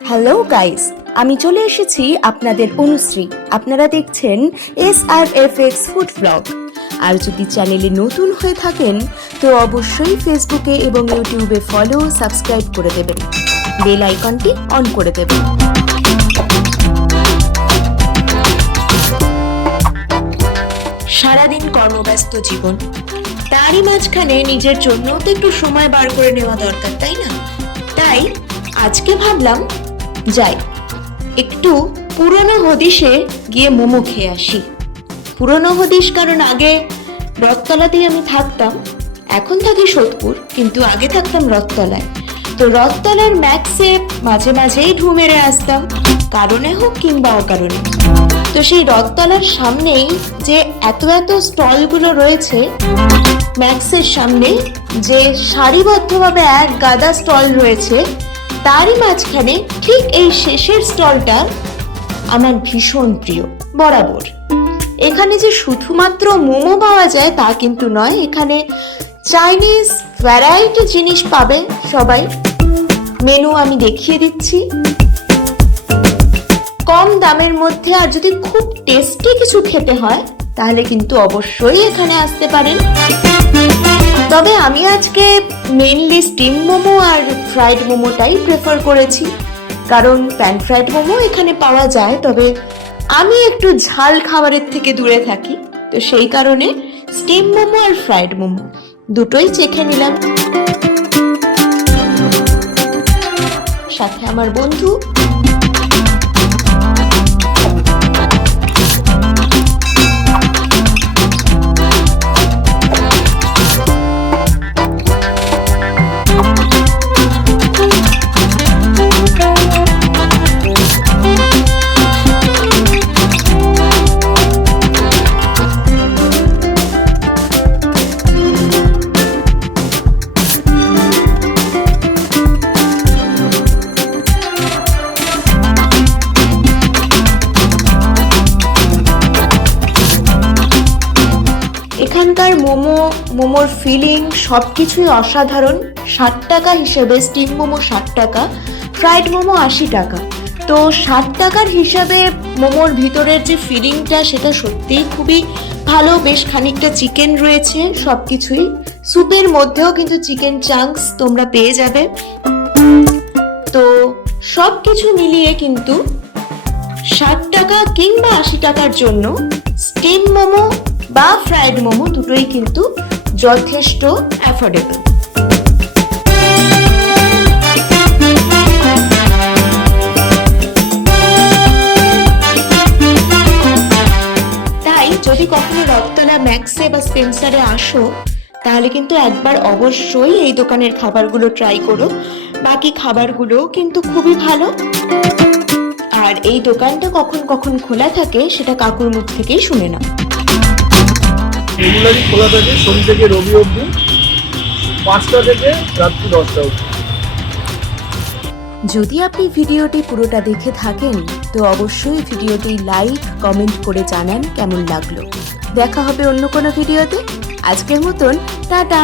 Hello guys, আমি চলে এসেছি আপনাদের অনুশ্রী। আপনারা দেখছেন SRFX ফুড ব্লগ। আর যদি চ্যানেলে নতুন হয়ে থাকেন তো অবশ্যই ফেসবুকে এবং ইউটিউবে ফলো সাবস্ক্রাইব করে দেবেন, বেল আইকনটি অন করে দেবেন। সারাদিন কর্মব্যস্ত জীবন, তারই মাঝখানে নিজের জন্য তো একটু সময় বার করে নেওয়া দরকার, তাই না? তাই আজকে ভাবলাম যাই একটু পুরনো হদিশে গিয়ে মোমো খেয়ে আসি। পুরনো হদিশ কারণ আগে রথতলাতেই আমি থাকতাম, এখন থাকি সোদপুর, কিন্তু আগে থাকতাম রথতলায়। তো রথতলার ম্যাক্সে মাঝে মাঝেই ঢু মেরে আসতাম, কারণে হোক কিংবা অকারণে। তো সেই রথতলার সামনেই যে এত স্টলগুলো রয়েছে, ম্যাক্সের সামনে যে সারিবদ্ধভাবে এক গাদা স্টল রয়েছে, তারই মাঝখানে ঠিক এই শেষের স্টলটা আমার ভীষণ প্রিয় বরাবর। এখানে যে শুধুমাত্র মোমো পাওয়া যায় তা কিন্তু নয়, এখানে চাইনিজ ভ্যারাইটি জিনিস পাবে সবাই। মেনু আমি দেখিয়ে দিচ্ছি। কম দামের মধ্যে আর যদি খুব টেস্টি কিছু খেতে হয় তাহলে কিন্তু অবশ্যই এখানে আসতে পারেন। তবে আমি আজকে মেইনলি স্টিম মোমো আর ফ্রাইড মোমোটাই প্রেফার করেছি, কারণ প্যান ফ্রাইড মোমো এখানে পাওয়া যায়, তবে আমি একটু ঝাল খাবারের থেকে দূরে থাকি। তো সেই কারণে স্টিম মোমো আর ফ্রাইড মোমো দুটোই চেখে নিলাম, সাথে আমার বন্ধু। এখানকার মোমোর ফিলিং সবকিছুই অসাধারণ। 60 টাকা হিসেবে স্টিম মোমো 60 টাকা, ফ্রাইড মোমো 80 টাকা। তো 60 টাকার হিসাবে মোমোর ভিতরের যে ফিলিংটা সেটা সত্যিই খুবই ভালো। বেশ খানিকটা চিকেন রয়েছে, সবকিছুই। স্যুপের মধ্যেও কিন্তু চিকেন চাঙ্কস তোমরা পেয়ে যাবে। তো সবকিছু মিলিয়ে কিন্তু 60 টাকা কিংবা 80 টাকার জন্য স্টিম মোমো বা ফ্রাইড মোমো দুটোই কিন্তু যথেষ্ট অ্যাফোর্ডেবল। তাই যদি কখনো রথতলা ম্যাক্সে বা স্পেন্সারে আসো তাহলে কিন্তু একবার অবশ্যই এই দোকানের খাবারগুলো ট্রাই করো। বাকি খাবারগুলো কিন্তু খুবই ভালো। আর এই দোকানটা কখন কখন খোলা থাকে সেটা কাকুর মুখ থেকেই শুনে নাও। রেগুলারই খোলা থাকে সোম থেকে রবি অবধি, 5টা থেকে রাত্রি 10টা অবধি। যদি আপনি ভিডিওটি পুরোটা দেখে থাকেন তো অবশ্যই ভিডিওটি লাইক কমেন্ট করে জানান কেমন লাগলো। দেখা হবে অন্য কোনো ভিডিওতে। আজকের মতন টাটা।